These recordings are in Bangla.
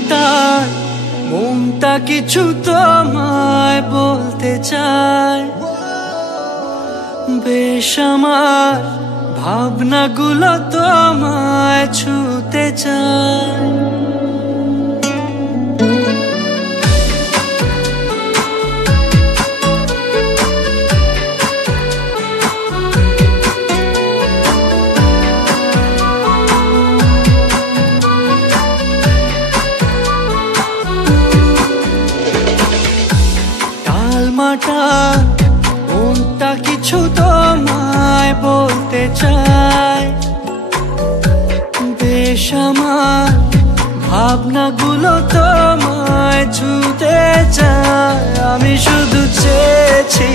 মাটার মনটা কিছু তোমায় বলতে চায়। বেশ আমার ভাবনাগুলো তোমায় ছুতে চায়। মাটার মনটা কিছু তোমায় বলতে চায়। বেশ আমার ভাবনাগুলো তোমায় ছুতে চায়। আমি শুধু চেয়েছি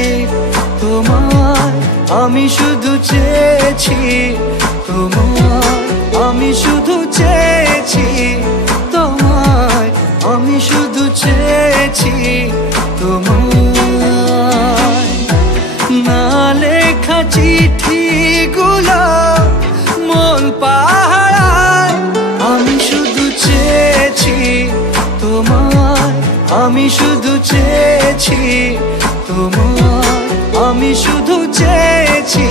তোমায়, আমি শুধু চেয়েছি তোমায়, আমি শুধু চেয়েছি তোমায়, আমি শুধু চেয়েছি তোমায়। না লেখা চিঠিগুলো মন পাহারায়। আমি শুধু চেয়েছি তোমায়, আমি শুধু চেয়েছি তোমায়, আমি শুধু চেয়েছি